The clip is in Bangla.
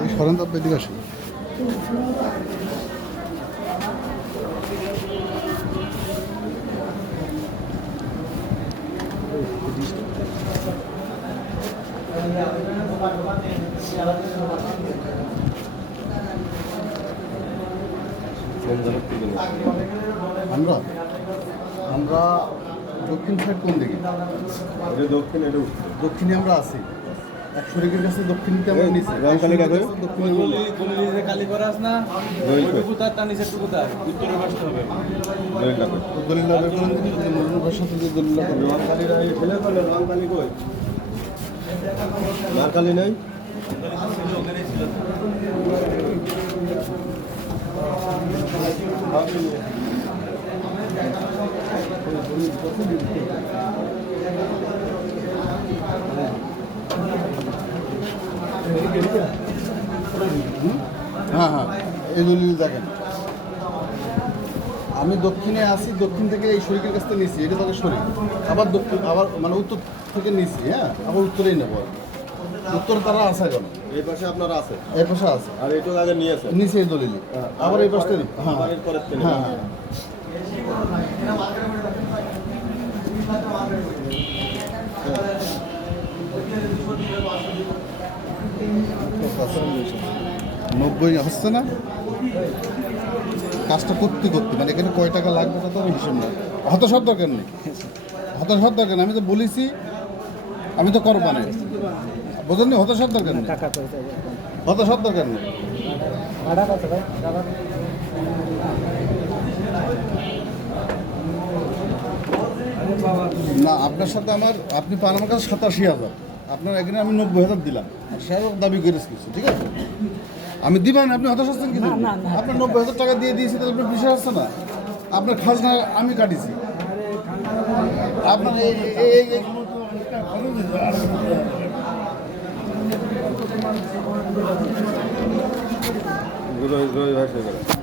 এই সরেন তো এদিকে আসুন। আমরা আমরা দক্ষিণ সাইড কোন দিকে? দক্ষিণে আমরা আছি। এক শরীরের কাছে দক্ষিণীতে আমরা নিচে মারকালি নাই হ্যাঁ হ্যাঁ, এই দলিল দেখেন আমি দক্ষিণে আসি, দক্ষিণ থেকে এই শরীরের কাছ থেকে নিচ্ছি, এটা তাদের শরীর। আবার দক্ষিণ, আবার মানে উত্তর থেকে নিচ্ছি, হ্যাঁ আবার উত্তরেই নেবো। উত্তরে তারা আসে কেন? এই পাশে আপনারা আছে, এই পাশে আছে, আর এইটুকু আগে নিয়েছে নিচে এই দলিল। আবার এই পাশে হ্যাঁ হ্যাঁ হ্যাঁ নব্বই হচ্ছে না কাজটা করতে করতে, মানে এখানে কয় টাকা লাগবে তা তো হিসেব না। হতাশার দরকার নেই, হতাশার দরকার নেই। আমি তো বলেছি, আমি তো করবো না, বোঝেননি? হতাশার দরকার নেই, হতাশার দরকার নেই। না আপনার সাথে আমার, আপনি পান আমার কাছে 87,000, আপনার এখানে আমি 90,000 দিলাম, আর সেও দাবি করে কিছু, ঠিক আছে? আমি দিবেন, আপনি হতাশ হচ্ছেন কিন্তু আপনার 90,000 টাকা দিয়ে দিয়েছি, তাহলে আপনার বিষয় আসছে না? আপনার খাজনা আমি কাটিছি, আপনার ভাই